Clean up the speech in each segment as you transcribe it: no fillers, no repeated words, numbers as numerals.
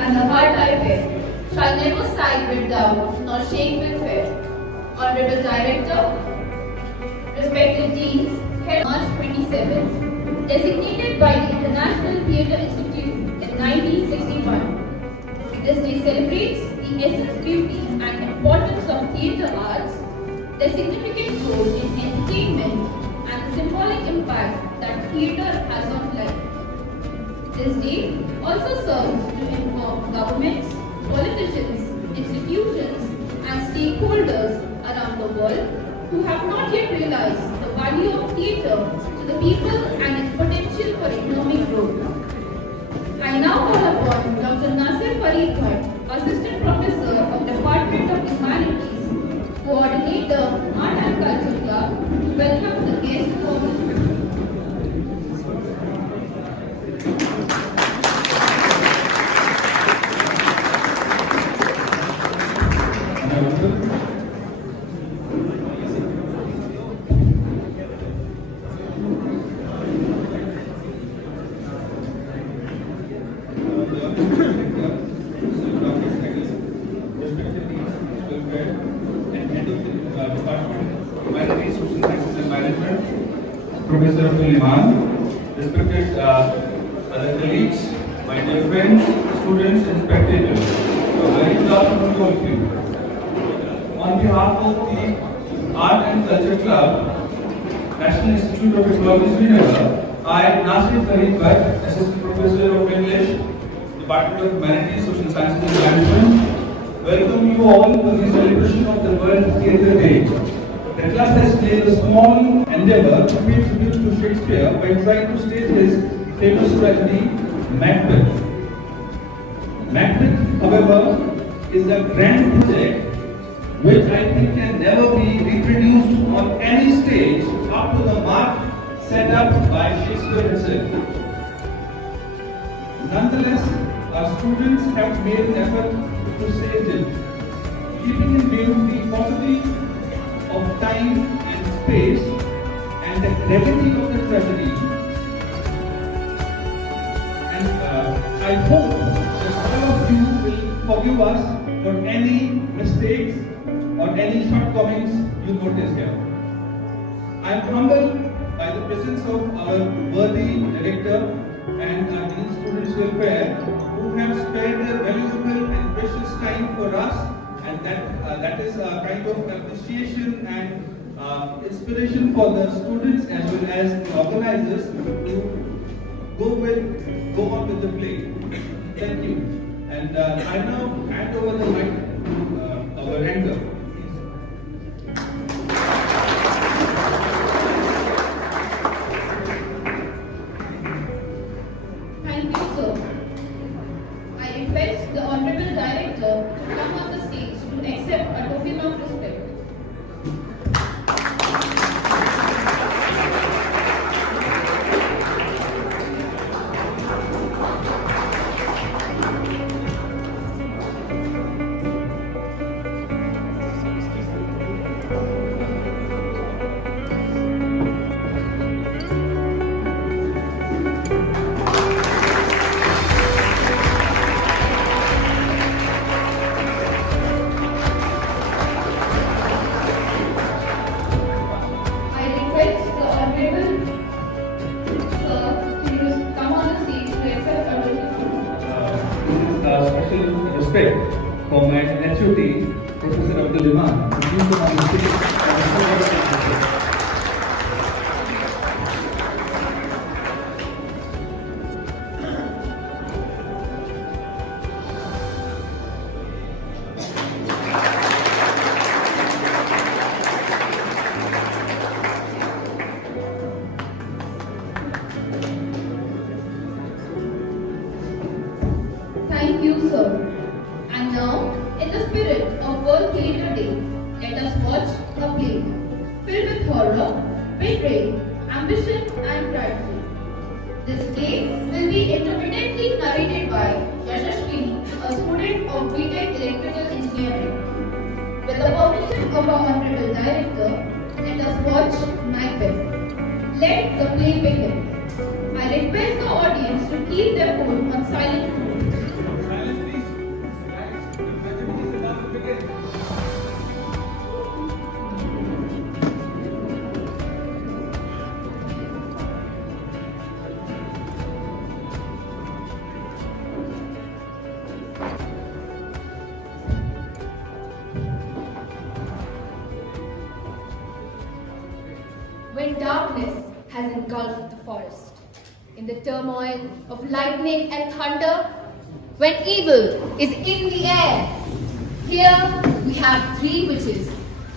And the heart I wear shall never side with doubt, nor shake with fear. Honorable Director, respected Deans, held March 27th, designated by the International Theatre Institute in 1961. This day celebrates the essence, beauty, and importance of theatre arts, their significant role in entertainment, and the symbolic impact that theatre has on life. This day also serves to inform governments, politicians, institutions, and stakeholders around the world who have not yet realized the value of theatre to the people and its potential for economic growth. I now call upon Dr. Nasir Farid Bhatt, Assistant Professor of Department of Humanities, coordinate the Art and Culture Club, to welcome the guest formally. Professor of Iman, respected other colleagues, my dear friends, students and spectators, a very good afternoon to all of you. On behalf of the Art and Culture Club, National Institute of Technology Srinagar, I, Nasir Farid Bhatt, Assistant Professor of English, Department of Humanities, Social Sciences and Management, welcome you all to the celebration of the World Theatre Day. The club has made a small endeavor to pay tribute to Shakespeare by trying to stage his famous tragedy, Macbeth. Macbeth, however, is a grand project which I think can never be reproduced on any stage up to the mark set up by Shakespeare himself. Nonetheless, our students have made an effort to stage it, keeping in view the paucity of time and space and the gravity of the tragedy. And I hope that all of you will forgive us for any mistakes or any shortcomings you notice here. I am humbled by the presence of our worthy director and our Dean Students Welfare, who have spared their valuable and precious time for us. And that is a kind of appreciation and inspiration for the students as well as the organizers to go on with the play. Thank you. And I now hand over the mic to our anchor. filled with horror, betrayal, ambition, and tragedy. This play will be intermittently narrated by Yashashwini, a student of BTech Electrical Engineering. With the permission of our Honorable Director, let us watch Macbeth. Let the play begin. I request the audience to keep their phone on silent mode. Silence, please. Guys, the festivities is about to begin. When darkness has engulfed the forest, in the turmoil of lightning and thunder, when evil is in the air, here we have three witches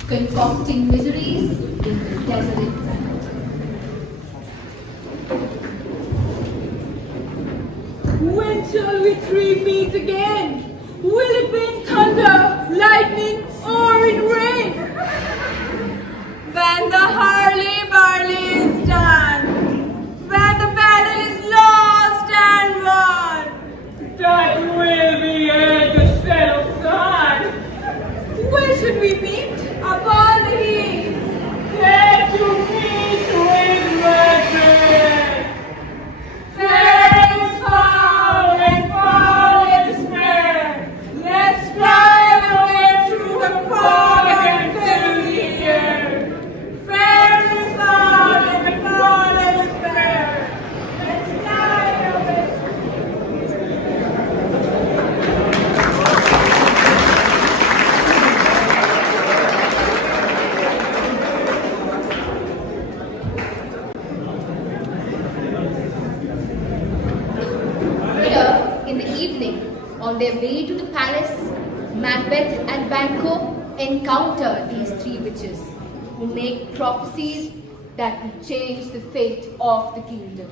concocting miseries in the desolate land. When shall we three meet again? Will it be in thunder, lightning, or in rain? When the hurly-burly is done, when the battle is lost and won, that will be the set of sun. Where should we meet? Upon the heath. There to meet with Macbeth. Fair is foul and foul is fair. Let's fly away through the fog and fill the air. Fair is foul and foul is fair. Let's fly away. Later, in the evening, on their way to the palace, Macbeth and Banquo encounter these three witches who make prophecies that will change the fate of the kingdom.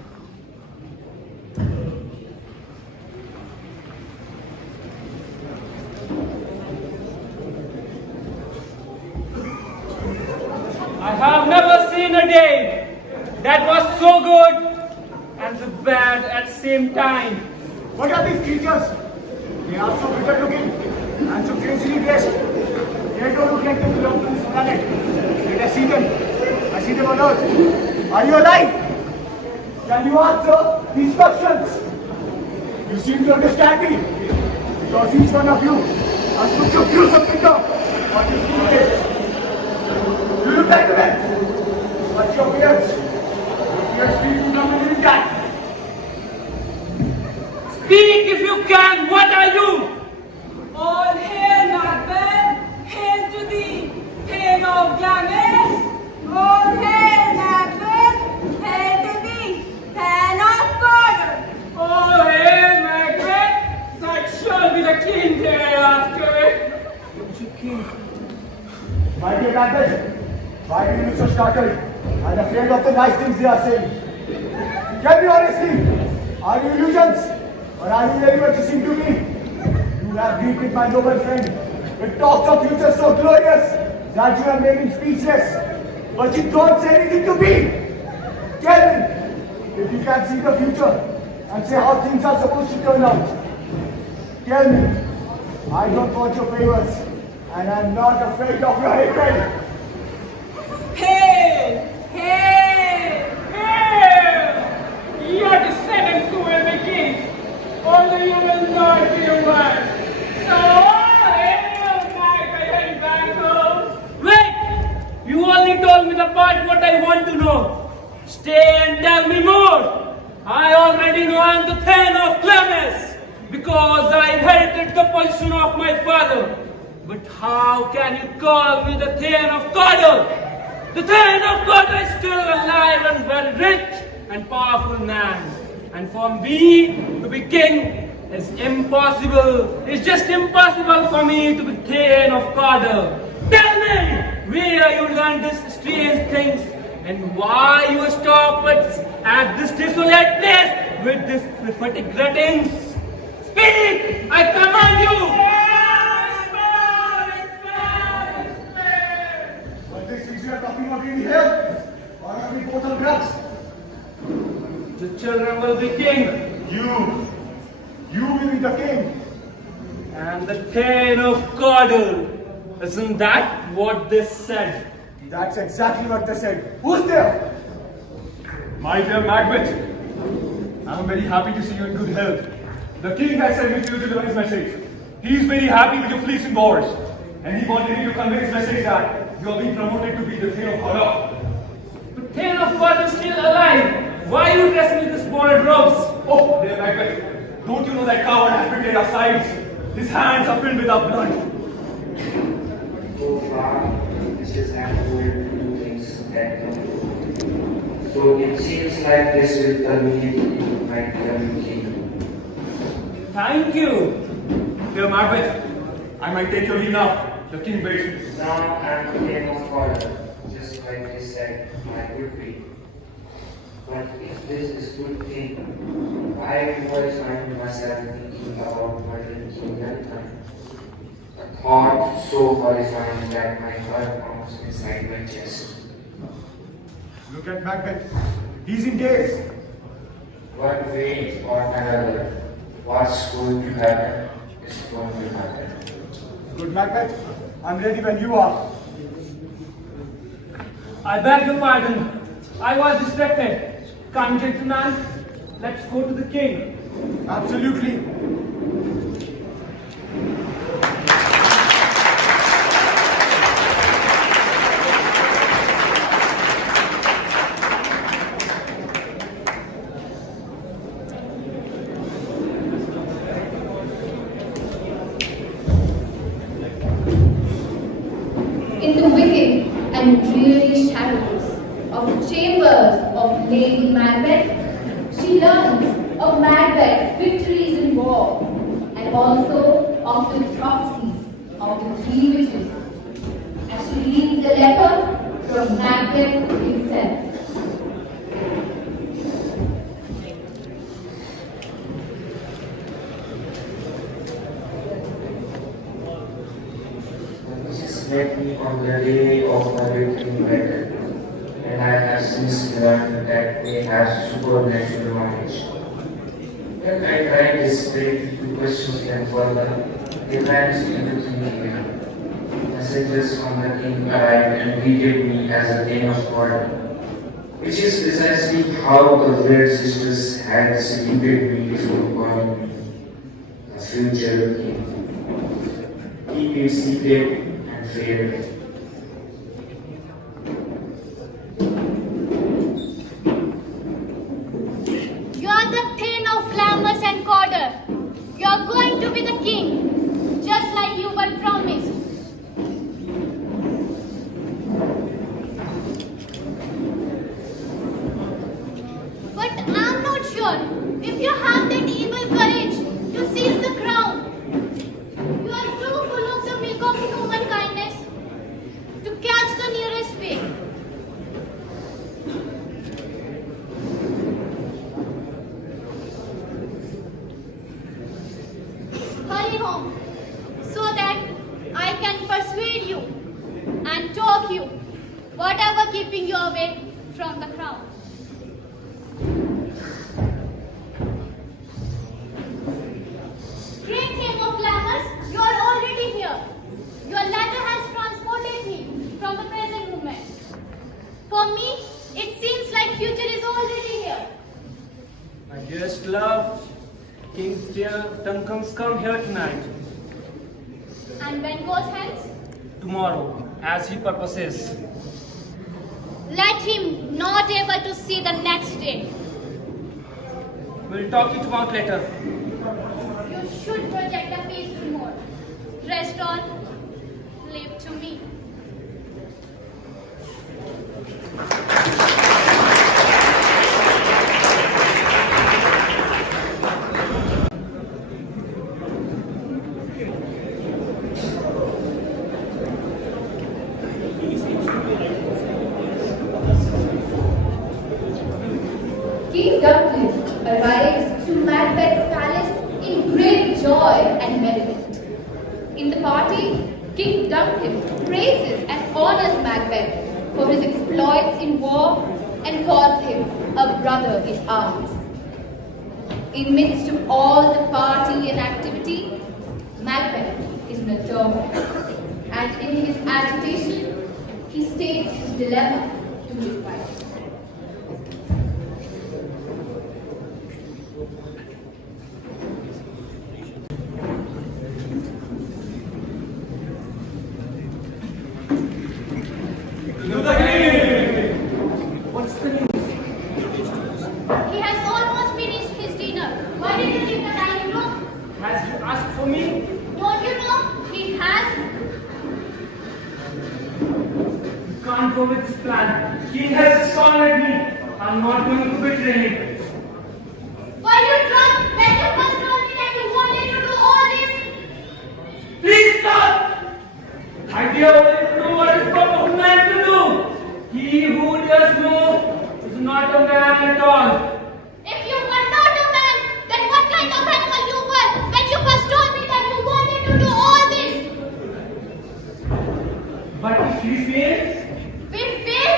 I have never seen a day that was so good and so bad at the same time. What are these creatures? They are so wicked looking and so crazily dressed. They don't look like they belong to this planet. Yet I see them. I see them on Earth. Are you alive? Can you answer these questions? You seem to understand me. Because each one of you has put your gruesome finger on this new face. You look like a man. But your beards speak to some living guy. Speak if you can. What are you? All hail, Macbeth, hail to thee, King of Glamis. All hail, Macbeth, hail to thee, King of Gordon. Oh, hail Macbeth, that shall be the king hereafter. King. My dear Macbeth, why are you so startled and afraid of the nice things they are saying? Tell me honestly, are you illusions or are you really what you seem to be? You have greeted my noble friend with talks of future so glorious that you have made him speechless. But you don't say anything to me. Tell me if you can see the future and say how things are supposed to turn out. Tell me, I don't want your favors and I'm not afraid of your hatred. Hail, hail, Hail! Your descendants will be kings, only you will not be one. So, hail Macbeth and Banquo. Wait! You only told me the part what I want to know. Stay and tell me more. I already know I'm the Thane of Glamis because I inherited the position of my father. But how can you call me the Thane of Cawdor? The Thane of Cawdor is still alive and very rich and powerful man. And for me to be king is impossible. It's just impossible for me to be Thane of Cawdor. Tell me where you learned these strange things and why you stop at this desolate place with these prophetic greetings. Speak! I command you! But this is your we want any help? Or are we both on drugs? The children will be king, You will be the king. and the Ten of Caudle. Isn't that what they said? That's exactly what they said. Who's there? My dear Macbeth, I'm very happy to see you in good health. The king has sent me to you to deliver his message. He is very happy with your fleecing wars, and he wanted me to convey his message that you are being promoted to be the king of Caudle. The Ten of Caudle is still alive. Why are you dressing with the spotted robes? Oh, dear Macbeth, don't you know that coward has betrayed our sides? His hands are filled with our blood. So far, this is handful two things that come true. So it seems like this will terminate my king. Thank you. Dear Macbeth, I might take your leave now. The king waits. Now I'm the king of Caudle, just like they said I would be. But if this is good thing, why do I find myself thinking about murdering King Duncan? A thought so horrifying that my heart pounds inside my chest. Look at Macbeth. He's in daze. One way or another, what's going to happen is going to happen. Good, Macbeth. I'm ready when you are. I beg your pardon. I was distracted. Come, gentlemen, let's go to the king. Absolutely. In the wicked and dreary shadows of the chambers of Lady Macbeth, she learns of Macbeth's victories in war and also of the prophecies of the three witches as she reads a letter from Macbeth himself. Just met me on the day of my victory battle, and I have since learned that they have supernatural knowledge. When I tried desperately to question them further, they vanished into thin air. Messengers from the king arrived and greeted me as a king of Caudle, which is precisely how the Weird Sisters had saluted me before calling me the future king. Keep it secret and fair. You are the Thane of Glamours and Caudle. You are going to be the king, just like you were promised. But I'm not sure if you have that evil courage to seize the crown. You are too full of the milk of human kindness to catch the nearest way. Hurry home so that I can persuade you and talk you, whatever keeping you away from the crown. Great King of Glamours, you are already here. Your letter has transported me from the present moment. For me, it seems like future is already here. My dearest love, King Duncan's come here tonight. And when goes hence? Tomorrow, as he purposes. Let him not able to see the next day. We'll talk it about later. You should project a peaceful mode. Rest all, leave to me. King Duncan arrives to Macbeth's palace in great joy and merriment. In the party, King Duncan praises and honors Macbeth for his exploits in war and calls him a brother in arms. In midst of all the party and activity, Macbeth is in a turmoil, and in his agitation, he states his dilemma to his wife. What's the news? He has almost finished his dinner. Why did you leave the dining room? Has you asked for me? Don't you know? He has. You can't go with this plan. King has just cornered me. I'm not going to betray him. Were you drunk when you first told me that you wanted to do all this? Please stop! I dear only know what is proper man to do. He who does know is not a man at all. If you were not a man, then what kind of animal you were when you first told me that you wanted to do all this? But if he fails, We fail?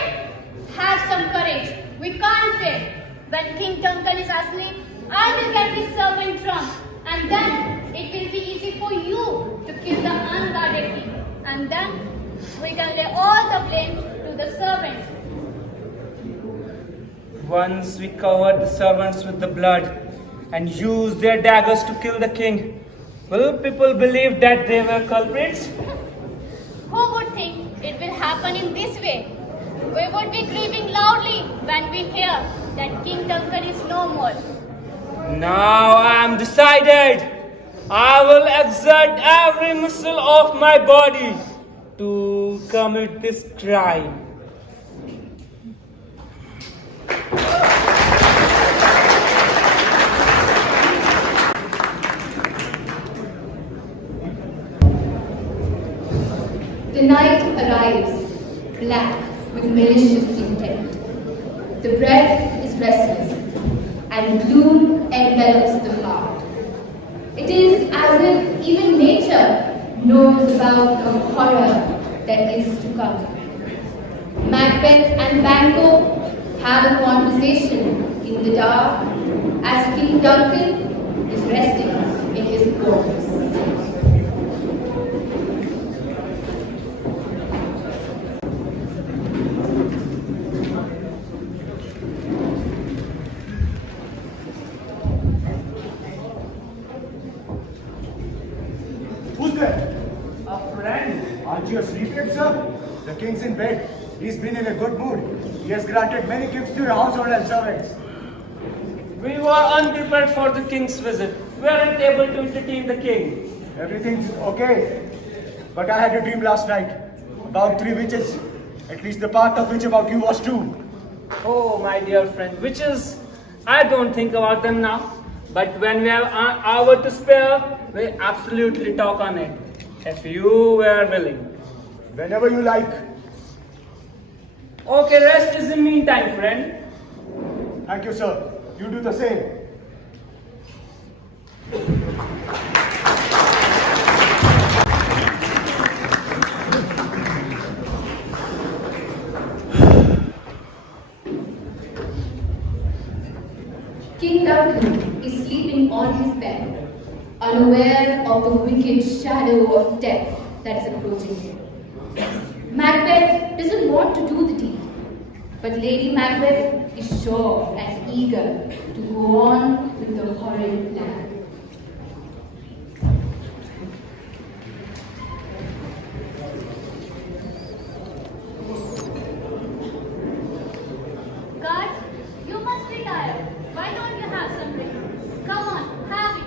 Have some courage. We can't fail. When King Duncan is asleep, I will get his servant drunk, and then it will be easy for you to kill the unguarded king. And then we can lay all the blame to the servants. once we covered the servants with the blood and used their daggers to kill the king, will people believe that they were culprits? Who would think it will happen in this way? We would be grieving loudly when we hear that King Duncan is no more. Now I am decided. I will exert every muscle of my body to commit this crime. The night arrives, black with malicious intent. The breath is restless, and gloom envelops the heart. It is as if even nature knows about the horror that is to come. Macbeth and Banquo have a conversation in the dark as King Duncan is resting in his quarters. Who's there? A friend? Aren't you asleep yet, sir? The king's in bed. He's been in a good mood. He has granted many gifts to your household and servants. We were unprepared for the king's visit. We weren't able to entertain the king. Everything's okay. But I had a dream last night about 3 witches. At least the part of which about you was true. Oh, my dear friend, witches, I don't think about them now. But when we have an hour to spare, we absolutely talk on it. If you were willing. Whenever you like. Okay, rest is the meantime, friend. Thank you, sir. You do the same. King Duncan is sleeping on his bed, unaware of the wicked shadow of death that is approaching him. Macbeth doesn't want to do the deed, but Lady Macbeth is sure and eager to go on with the horrid plan. Guards, you must be tired. Why don't you have some drink? Come on, have it.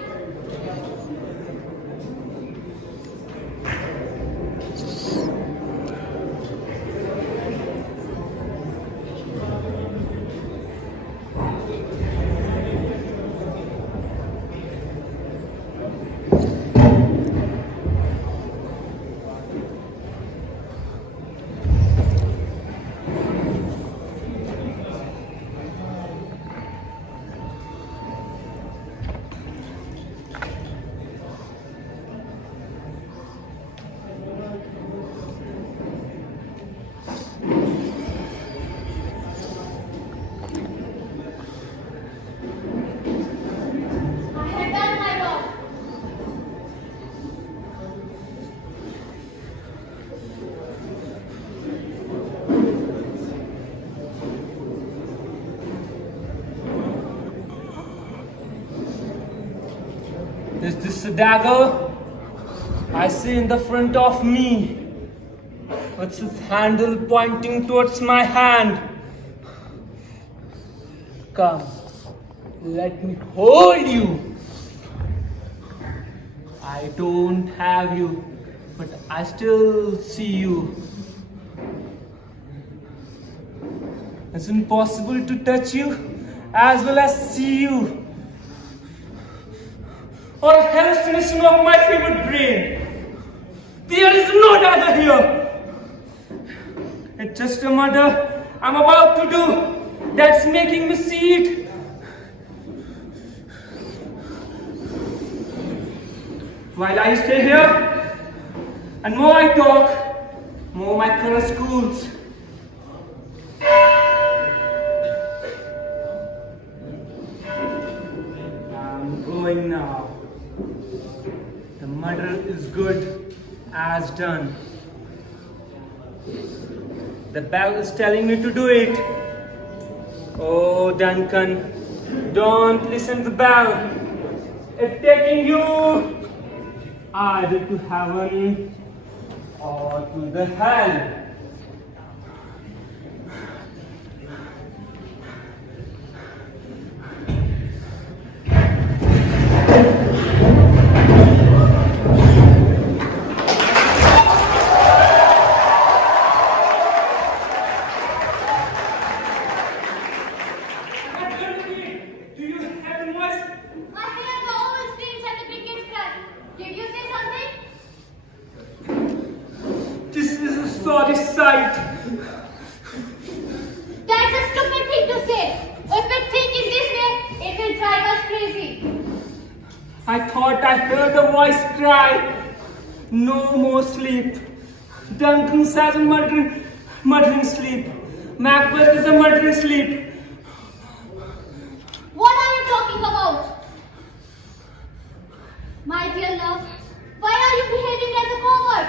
Is this a dagger? I see in the front of me. What's its handle pointing towards my hand? Come, let me hold you. I don't have you, but I still see you. It's impossible to touch you as well as see you. Or a hallucination of my favorite brain. There is no dagger here. It's just a murder I'm about to do that's making me see it. While I stay here, and more I talk, more my courage cools. I'm going now. The murder is good as done. The bell is telling me to do it. Oh, Duncan, don't listen to the bell. It's taking you either to heaven or to the hell. Sorry sight. That's a stupid thing to say. If we think in this way, it will drive us crazy. I thought I heard a voice cry. No more sleep. Duncan says a murdering sleep. Macbeth is a murdering sleep. What are you talking about? My dear love, why are you behaving as a coward?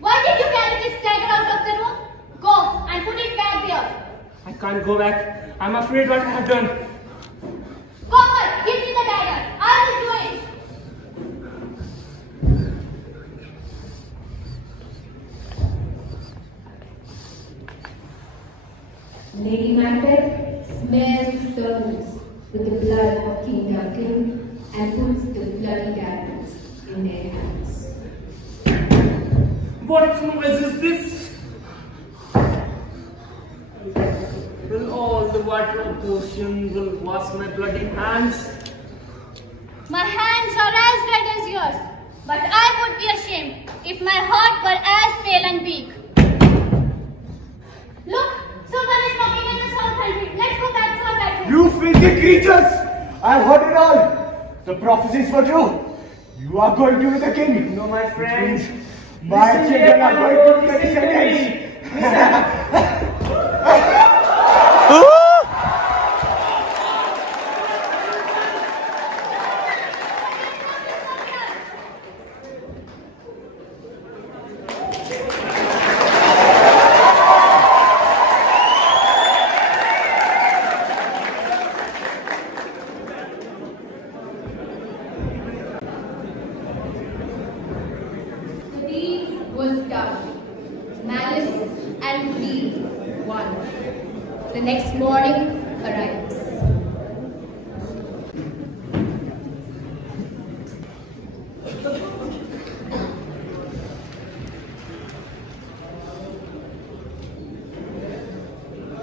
Why did you carry this dagger out of the room? Go and put it back there. I can't go back. I'm afraid what I have done. Coward, give me the dagger. I will do it. Lady Macbeth smears the servants with the blood of King Duncan and puts the bloody daggers in their hands. What noise is this? Will all the water of the ocean will wash my bloody hands? My hands are as red as yours, but I would be ashamed if my heart were as pale and weak. Look, someone is knocking at the south country. Let's go back to our bedroom. You filthy creatures! I've heard it all. The prophecies were true. You are going to be the king. No, my friend. My Listen children here, are going to be the listen to descendants. me. The deed was done. Malice and greed won. The next morning arrives.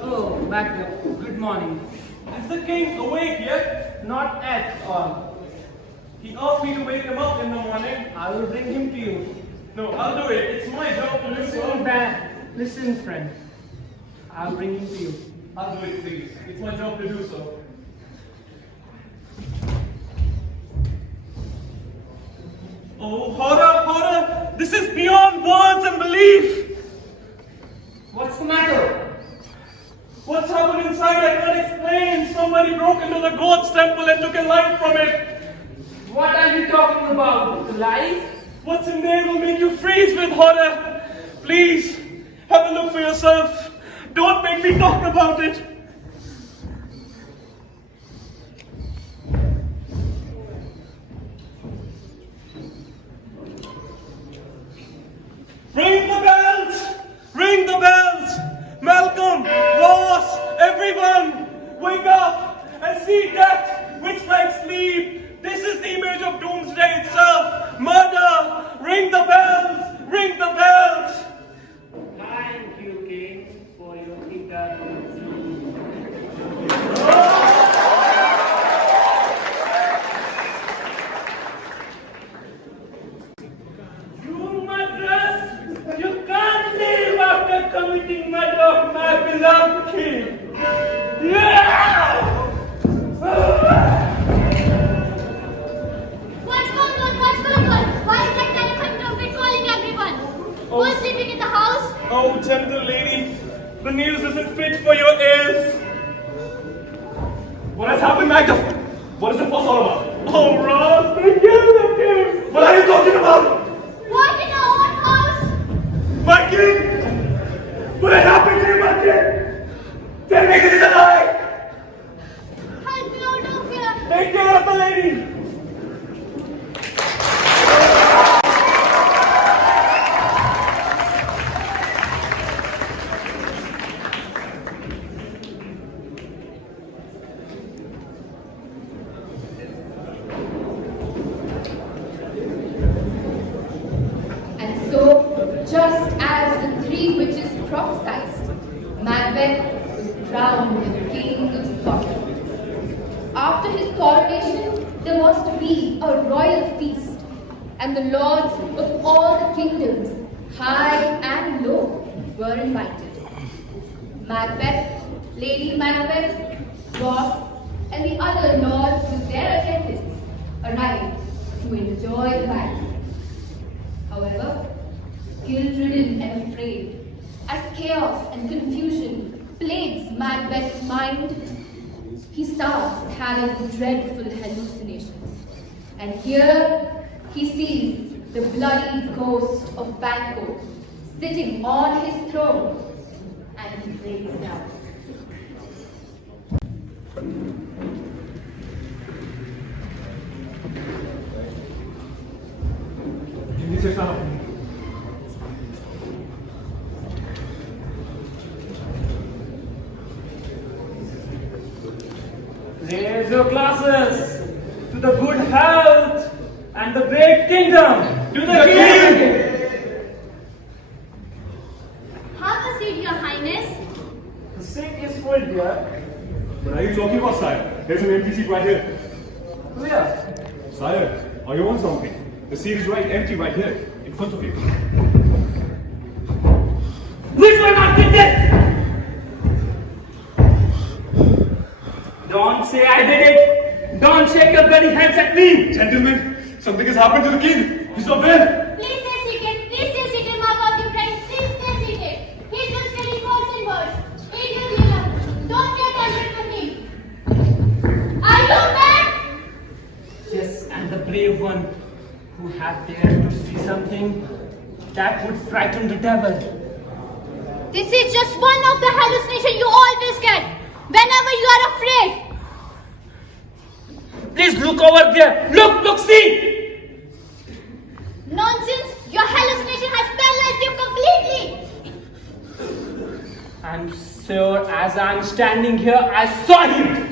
Oh, Macbeth, good morning. Is the king awake yet? Not at all. He asked me to wake him up in the morning. I will bring him to you. No, I'll do it. It's my job to do Listen, so. listen, friend. I'll bring him to you. I'll do it, please. It's my job to do so. Oh, horror, horror! This is beyond words and belief! What's the matter? What's happened inside I can't explain. Somebody broke into the god's temple and took a life from it. What are you talking about? Life? What's in there will make you freeze with horror. Please, have a look for yourself. Don't make me talk about it. your eternal sleep. You murderers! You can't live after committing murder of my beloved king! Yeah! What's going on? What's going on? Why is that telephone trumpet calling everyone? Who's sleeping in the house? Oh, gentle lady, the news isn't fit for your ears. What has happened, Macbeth? What is the fuss all about? Oh, Ross, they killed the king! What are you talking about? What in our own house? My king! What has happened to you, my king? Tell me this is a lie! Help me out of here. Take care of the lady! And so, just as the three witches prophesied, Macbeth was crowned the King of Scotland. After his coronation, there was to be a royal feast, and the lords of all the kingdoms, high and low, were invited. Macbeth, Lady Macbeth, Ross, and the other lords with their attendants arrived to enjoy the night. However, guilt-ridden and afraid, as chaos and confusion plagues Macbeth's mind, he starts having dreadful hallucinations. And here he sees the bloody ghost of Banquo sitting on his throne, and he breaks down. Give me this now. Raise your glasses to the good health and the great kingdom. To the king! Have a seat, Your Highness. The seat is full, dear. What are you talking about, sire? There's an empty seat right here. Where? Sire, are you on something? The seat is empty right here, in front of you. Which one of did this? Don't say I did it. Don't shake your bloody hands at me. Gentlemen, something has happened to the king. He's not well. Please stay seated. Please stay seated, my worthy friends. Please stay seated. He's just telling words and words. Leave him alone. Don't get angry with him. Are you back? Yes, and the brave one who had dared to see something that would frighten the devil. This is just one of the hallucinations you always get whenever you are afraid. Please look over there. Look, see. Nonsense. Your hallucination has paralyzed you completely. I'm sure as I'm standing here, I saw him.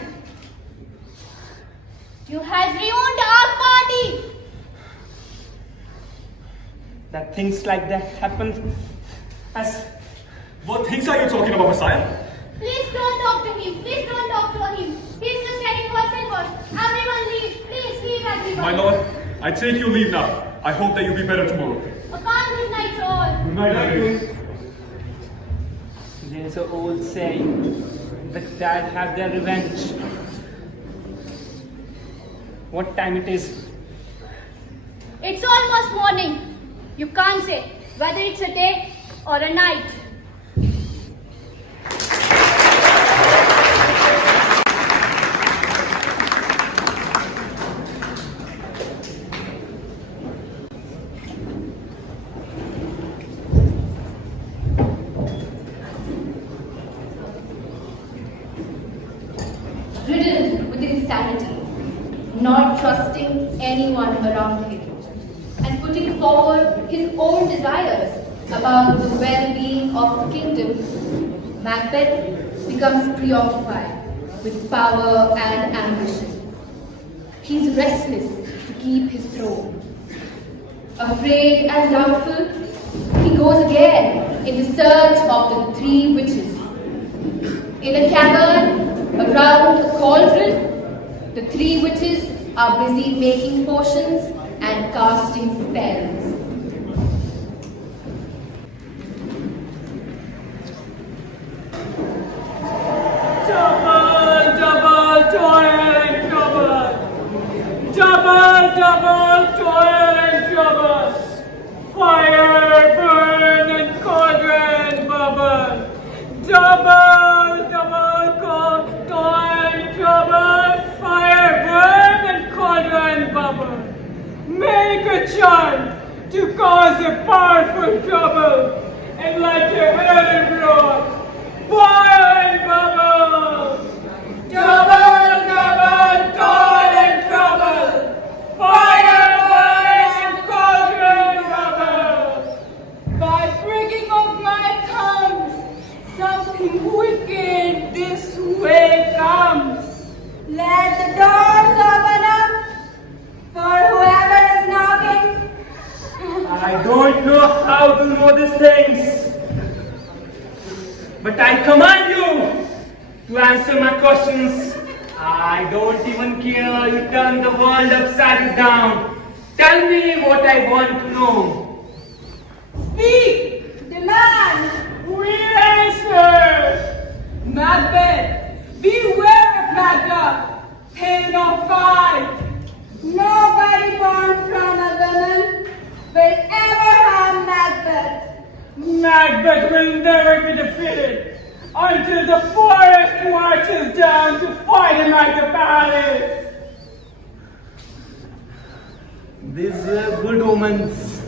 You has ruined our party. That things like that happen as What things are you talking about, Messiah? Please don't talk to him. Please don't talk to him. He's just getting worse and worse. Everyone leave. Please leave everyone. My lord, I take your leave now. I hope that you'll be better tomorrow. A calm good night to all. Good night, ladies. There's an old saying, the dead have their revenge. What time it is? It's almost morning. You can't say whether it's a day or a night. Riddled with insanity, not trusting anyone around him, and putting forward his own desires about the well-being of the kingdom, Macbeth becomes preoccupied with power and ambition. He's restless to keep his throne. Afraid and doubtful, he goes again in the search of the three witches The three witches are busy making potions and casting spells. Double, double, toil and trouble. Double, double, toil and trouble. Fire, burn, and cauldron bubble. Double, double, toil and trouble. Fire, burn, and cauldron bubble. Make a chant to cause a powerful trouble, and like a hell broth. Boil and bubble! Double, double, toil and trouble! Fire, burn, and cauldron bubble! By breaking of my thumbs, something wicked this way comes. Let the doors open up for whoever is knocking. I don't know how to know these things, but I command you to answer my questions. I don't even care you turn the world upside down. Tell me what I want to know. Speak, demand. We answer. Macbeth, beware of Macbeth. Pain of fight. Nobody born from a woman will ever harm Macbeth. Macbeth will never be defeated until the forest marches down to fight him at the palace. These are good omens.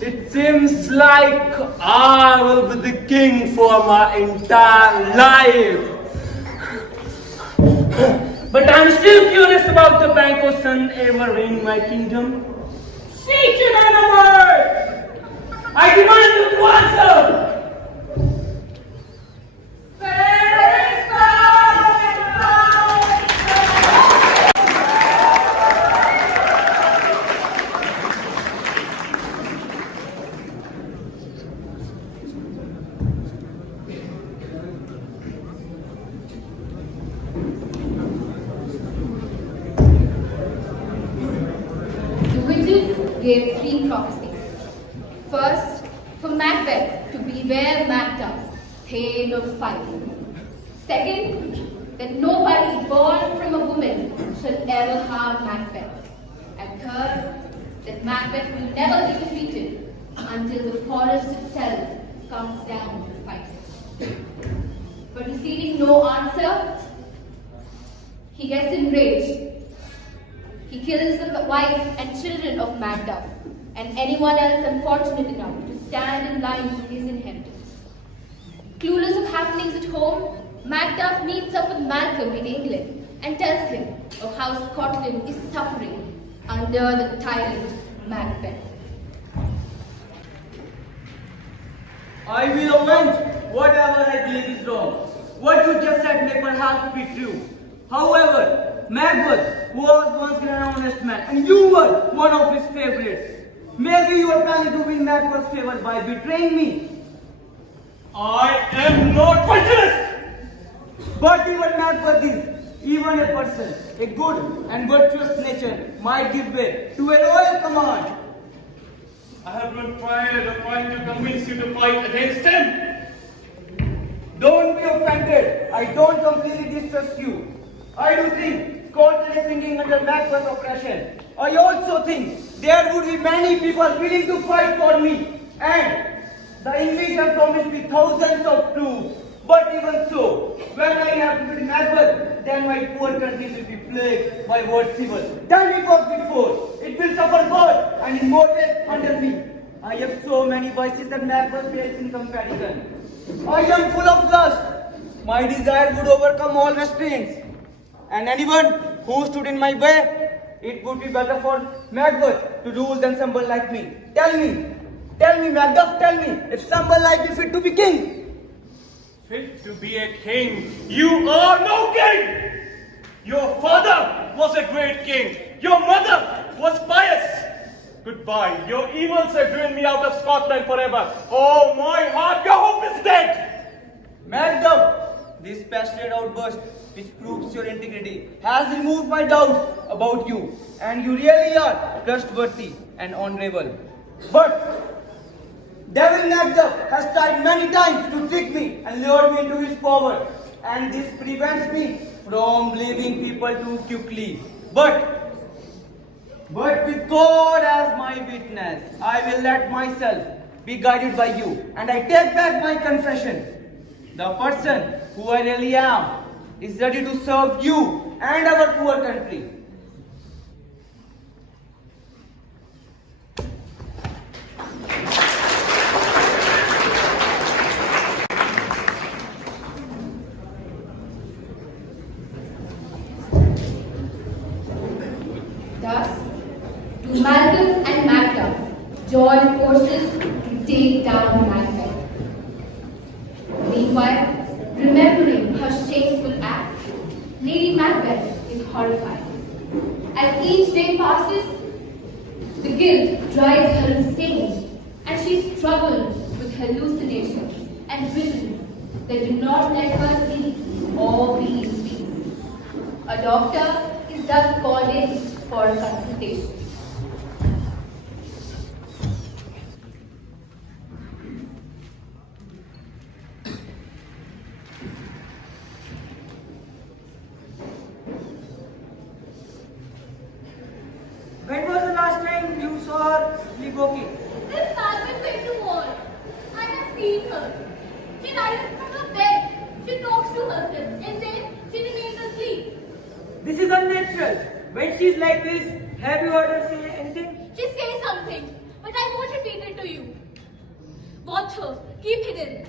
It seems like I will be the king for my entire life. But I'm still curious about the Banquo's son ever reign my kingdom. Say to another word! I demand you to answer! The witches gave three prophecies. First, for Macbeth to beware Macduff, Thane of Fife. Second, that nobody born from a woman shall ever harm Macbeth. And third, that Macbeth will never be defeated until the forest itself comes down to fight him. But receiving no answer, he gets enraged. He kills the wife and children of Macduff and anyone else unfortunate enough to stand in line for his inheritance. Clueless of happenings at home, Macduff meets up with Malcolm in England and tells him of how Scotland is suffering under the tyrant Macbeth. I will avenge whatever I believe is wrong. What you just said may perhaps be true. However, Macbeth was once an honest man, and you were one of his favorites. Maybe you are planning to win Macbeth's favor by betraying me. I am not virtuous! But even Macbeth is, even a person, a good and virtuous nature might give way to a royal command. I have been tired of trying to convince you to fight against him. Don't be offended. I don't completely distrust you. I do think Scotland is sinking under Macbeth's oppression. I also think there would be many people willing to fight for me. And the English have promised me thousands of troops. But even so, when I have to defeat Macbeth, then my poor country will be plagued by worse evil than it was before. It will suffer worse and in more ways under me. I have so many vices that Macbeth fails in comparison. I am full of lust. My desire would overcome all restraints. And anyone who stood in my way, it would be better for Macbeth to rule than someone like me. Tell me, Macduff, tell me, if someone like me fit to be king. Fit to be a king? You are no king! Your father was a great king. Your mother was pious. Goodbye. Your evils have driven me out of Scotland forever. Oh, my heart, your hope is dead. Macduff, this passionate outburst, which proves your integrity, has removed my doubts about you, and you really are trustworthy and honorable. But Devil Macbeth has tried many times to trick me and lure me into his power, and this prevents me from believing people too quickly. But with God as my witness, I will let myself be guided by you, and I take back my confession. The person who I really am is ready to serve you and our poor country. Thus, do Malcolm and Macduff join forces to take down Macbeth. Meanwhile, remembering her shameful act, Lady Macbeth is horrified. As each day passes, the guilt drives her insane, and she is troubled with hallucinations and visions that do not let her sleep or be in peace. A doctor is thus called in for a consultation. When was the last time you saw her sleepwalking? This Macbeth went to war. I have seen her. She rises from her bed. She talks to herself and then she remains asleep. This is unnatural. When she's like this, have you heard her say anything? She says something, but I won't repeat it to you. Watch her. Keep hidden.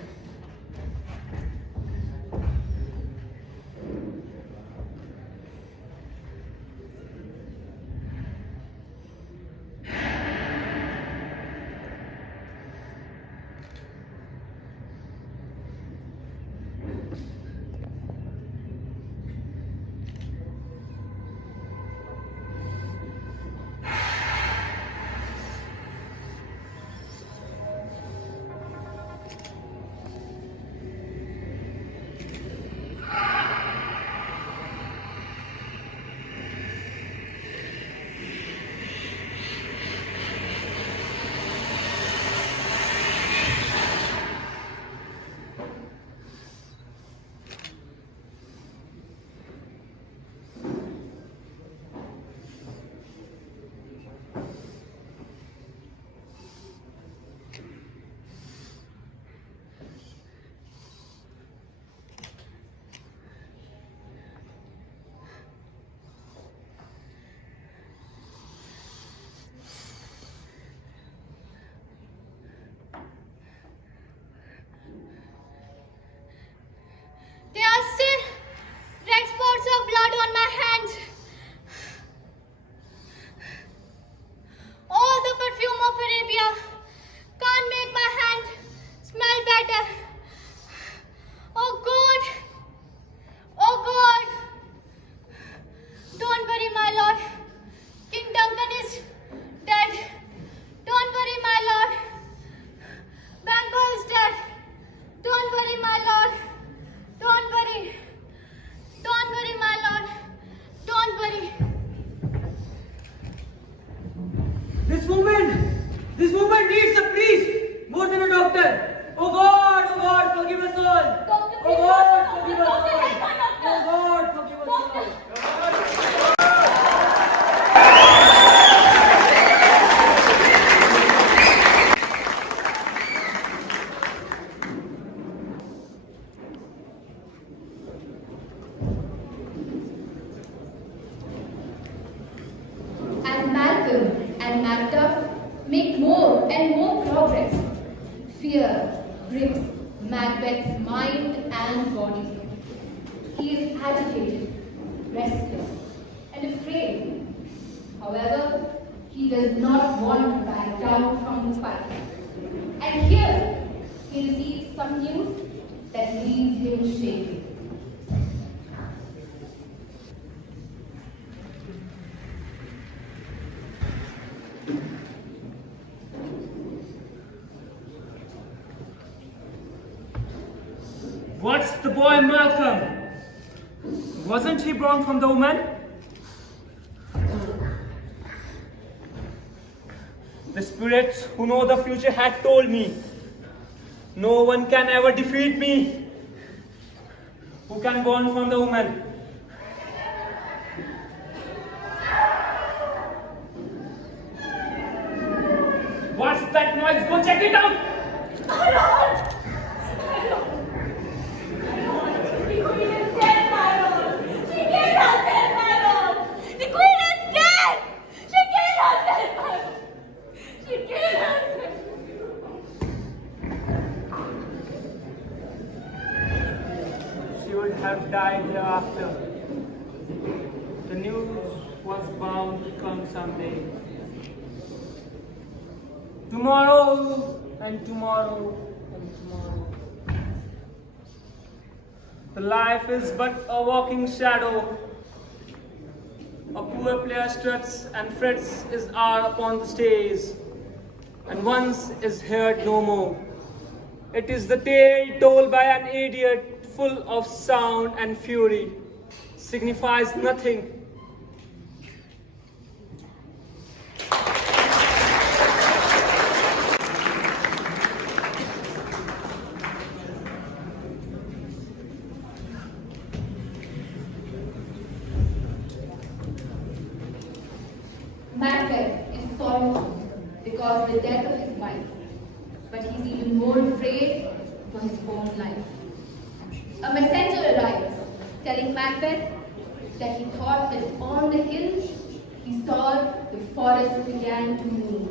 There are still red spots of blood on my hands. All the perfume of Arabia can't make my hand smell better. Oh God! Oh God! Don't worry, my lord. King Duncan is dead. Don't worry, my lord. Banquo is dead. Don't worry, my lord. Don't worry. Don't worry, my lord. Don't worry. This woman needs a priest more than a doctor. Oh God, forgive us all. Doctor, Oh God, please, forgive us doctor, all. help my doctor. Oh God, forgive us all. Doctor. As Malcolm and Macduff make more and more progress, fear grips Macbeth's mind and body. He is agitated, restless, and afraid. However, he does not want to back down from the fight. And here, he receives some news that leaves him shaking. What's the boy Malcolm. Wasn't he born from the woman? The spirits who know the future had told me, no one can ever defeat me who can born from the woman. What's that noise? Go check it out! My lord! The queen is dead, my lord! She cannot dead, my lord! The queen is dead! She cannot dead, my lord! She cannot dead! She would have died thereafter. The news was bound to come someday. Tomorrow and tomorrow and tomorrow. The life is but a walking shadow. A poor player struts and frets his hour upon the stage, and once is heard no more. It is the tale told by an idiot, full of sound and fury, signifies nothing. Macbeth is sorrowful because of the death of his wife, but he's even more afraid for his own life. A messenger arrives, telling Macbeth that he thought that on the hill he saw the forest began to move.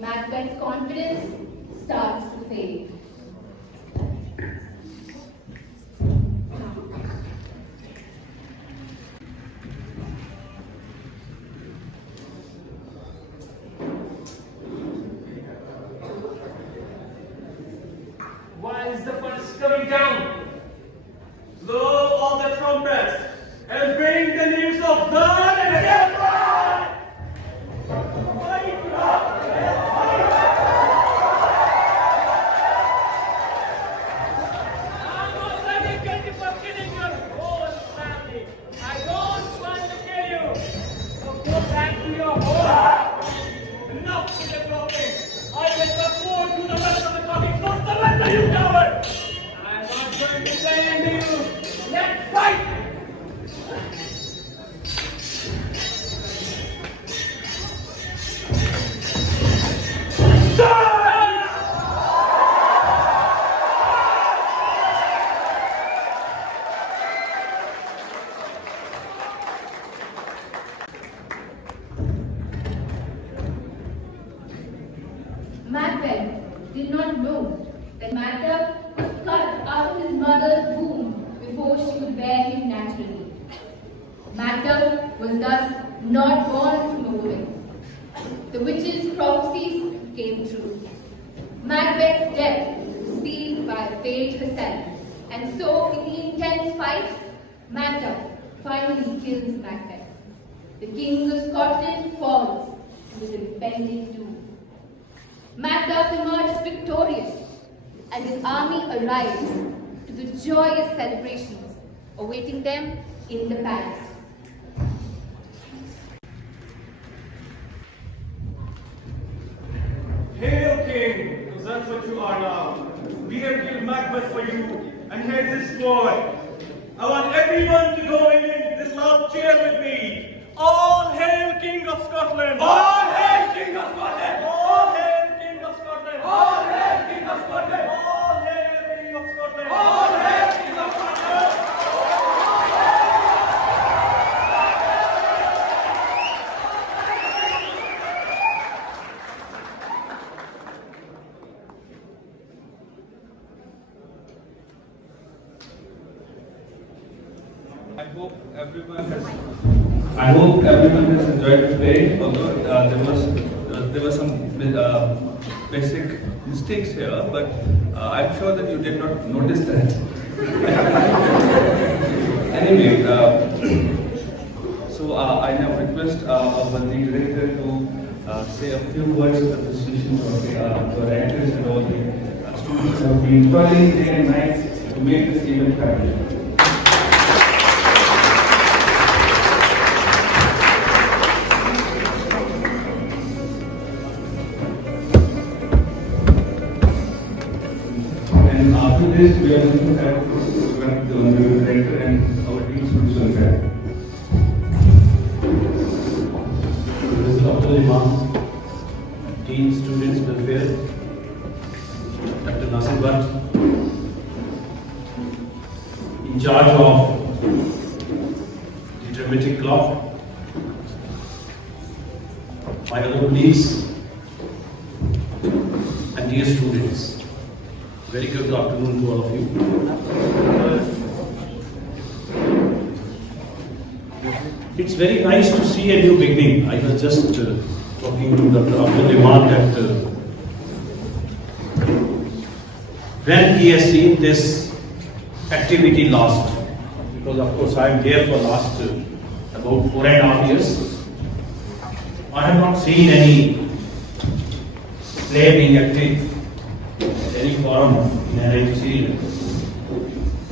Macbeth's confidence starts to fade. Why is the forest coming down? Blow all the trumpets and bring the news of blood and death! I'm already guilty for killing your whole family. I don't want to kill you. So go back to your home. Enough with the talking! I will perform to the rest of the talking. First surrender, you coward! I'm not going to say anything to you. Let's fight! Macbeth did not know that matter was cut out of his mother's womb before she could bear him naturally. Macbeth was thus not born from a woman. The witch's prophecies came true. Macbeth's death was sealed by fate herself, and so in the intense fight, Macbeth finally kills Macbeth. The King of Scotland falls to his impending doom. Macbeth emerges victorious, and his army arrives to the joyous celebrations awaiting them in the palace. Hail, King! Because that's what you are now. We have killed Macbeth for you, and here's his sword. I want everyone to go in this loud cheer with me. All hail, King of Scotland! All hail, King of Scotland! All hail, King of Scotland! All hail, King of Scotland! All hail, King of Scotland! All hail, King of Scotland! I hope everyone has enjoyed the play. Although there were some basic mistakes here, but I'm sure that you did not notice that. Anyway, so I now request our lead director to say a few words of appreciation for the actors and all the students who have been toiling day and night to make this event happen. And after this, we are going to have the director and our team's producer there. This is Dr. Imam, Teen Students Welfare, Dr. Nasir Bhatt, in charge of the dramatic club, my other colleagues, and dear students. Very good afternoon to all of you. It's very nice to see a new beginning. I was just talking to Dr. Abdul Imam that when he has seen this activity last, because of course I am here for last about 4.5 years, I have not seen any play being active at any forum in NIT SRINAGAR.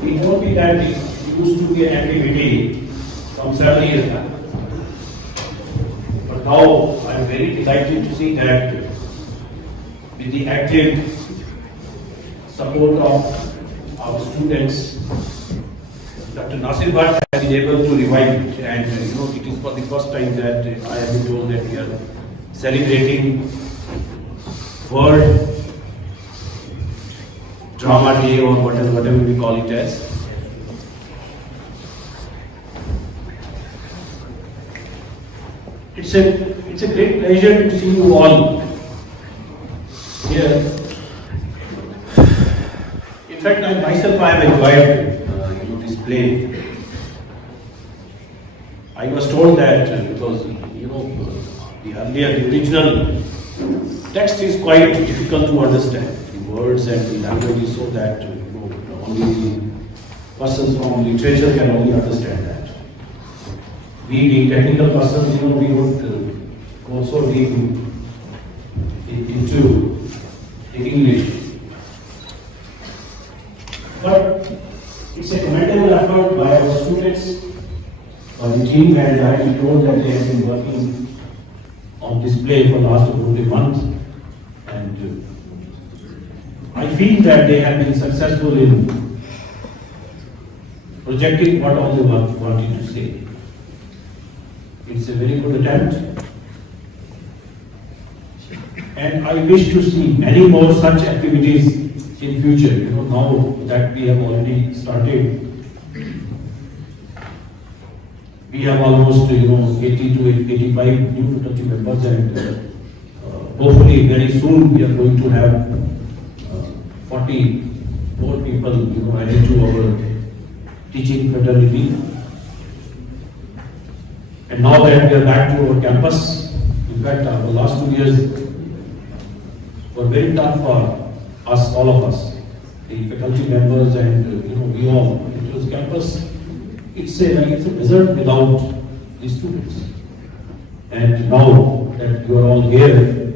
It won't be that it used to be an activity from 7 years back. But now I am very delighted to see that with the active support of our students, Dr. Nasir Bhatt has been able to revive it, and it is for the first time that I have been told that we are celebrating World Drama Day or whatever we call it as. It's a great pleasure to see you all here. In fact, I myself have enjoyed this play. I was told that because the original text is quite difficult to understand, the words and the language, so that only persons from literature can only understand that. We being technical persons, we would also deep into the English. But it's a commendable effort by our students, by the team, and I have been told that they have been working on this play for the last about a month. And I feel that they have been successful in projecting what all they wanted to say. It's a very good attempt, and I wish to see many more such activities in future. Now that we have already started, we have almost 80 to 85 new faculty members, and hopefully very soon we are going to have 40 more people added to our teaching fraternity. And now that we are back to our campus, in fact, the last 2 years were very tough for us, all of us, the faculty members, and we all. It was campus. It's a desert without the students. And now that you are all here,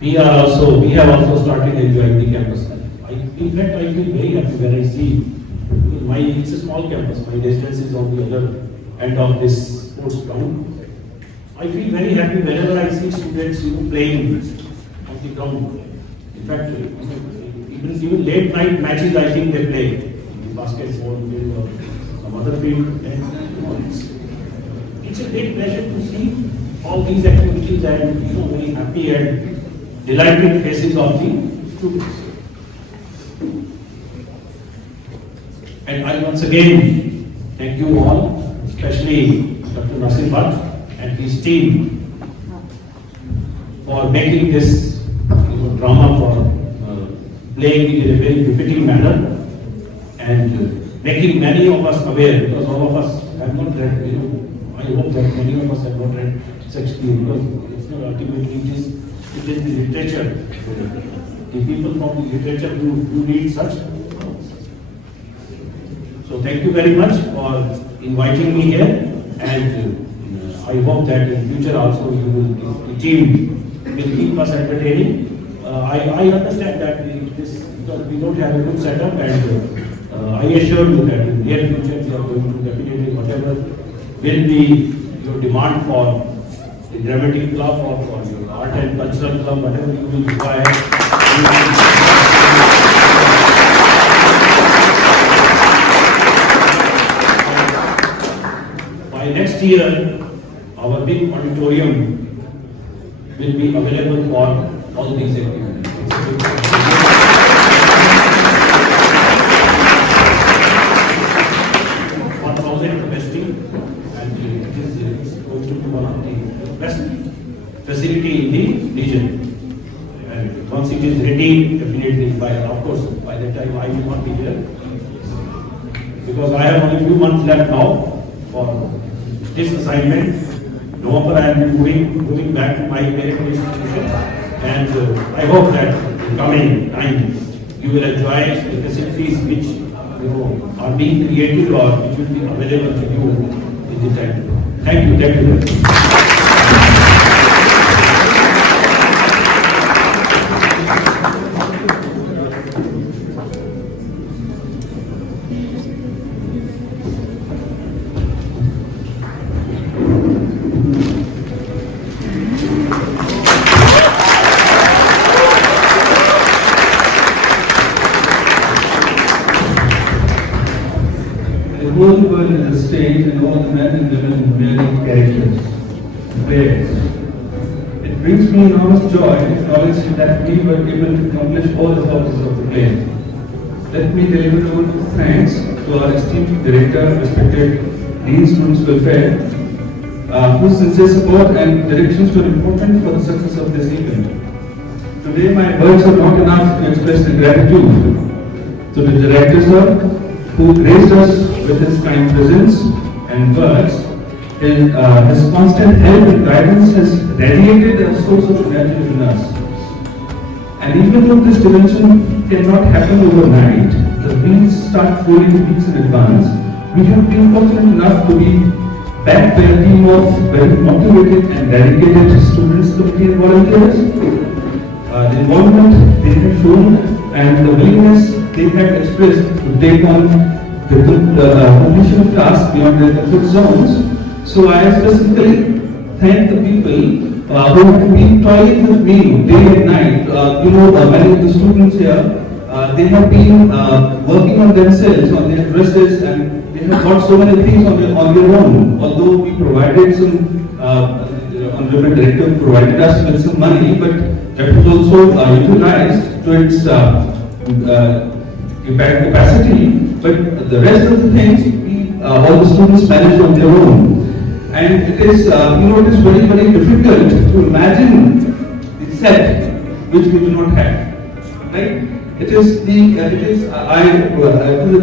we have also started enjoying the campus life. In fact, I feel very happy when I see, it's a small campus. My residence is on the other end of this sports ground. I feel very happy whenever I see students playing on the ground. In fact, even late night matches, I think they play in basketball field or some other field. And it's a great pleasure to see all these activities and very happy and delighted faces of the students. And I once again thank you all, especially Dr. Nasir Bhatt and his team, for making this drama, for playing it in a very befitting manner, and making many of us aware, because all of us have not read, I hope that many of us have not read Shakespeare, because it's not ultimately, it is the literature, the people from the literature who read such. So thank you very much for inviting me here, and I hope that in future also the team will keep us entertaining. I understand that we don't have a good setup, and I assure you that in the near future we are going to definitely whatever will be your demand for the dramatic club or for your art and cultural club, whatever you will require. By next year, our big auditorium will be available for all these activities. 1,000 capacity, and it is going to be one of the best facility in the region. And once it is ready, definitely of course, by that time I will not be there, because I have only few months left now for this assignment. November I am moving back to my parent institution, and I hope that in coming time you will enjoy the facilities which are being created or which will be available to you in the time. Thank you. Thank you. The whole world is the stage and all the men and women wearing characters, players. It brings me enormous joy to acknowledge that we were able to accomplish all the purposes of the play. Let me deliver a word of thanks to our esteemed director, respected Dean Students Welfare, whose sincere support and directions were important for the success of this event. Today my words are not enough to express the gratitude to the director sir, who graced us with his kind presence and words. His constant help and guidance has radiated a source of energy within us. And even though this dimension cannot happen overnight, the wheels start rolling weeks in advance. We have been fortunate enough to be backed by a team of very motivated and dedicated students, committee and volunteers. The involvement they have shown and the willingness they have expressed to take on the completion of tasks beyond their comfort zones. So I specifically thank the people who have been toiling with me day and night. Many of the students here, they have been working on themselves, on their dresses, and they have got so many things on their own. Although we provided some, Honorable Director provided us with some money, but that was also utilized to its capacity. But the rest of the things, all the students managed on their own. And it is, it is very, very difficult to imagine the set which we do not have, right? It is a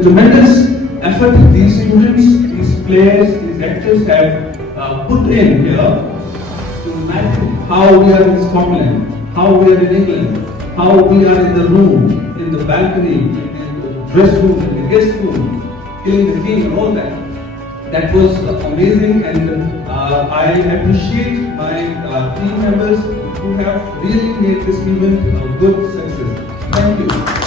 tremendous effort these students, these players, these actors have put in here to imagine how we are in Scotland, how we are in England, how we are in the room, in the balcony, in the dress room, in the guest room, killing the king and all that. That was amazing, and I appreciate my team members who have really made this event a good success. Thank you.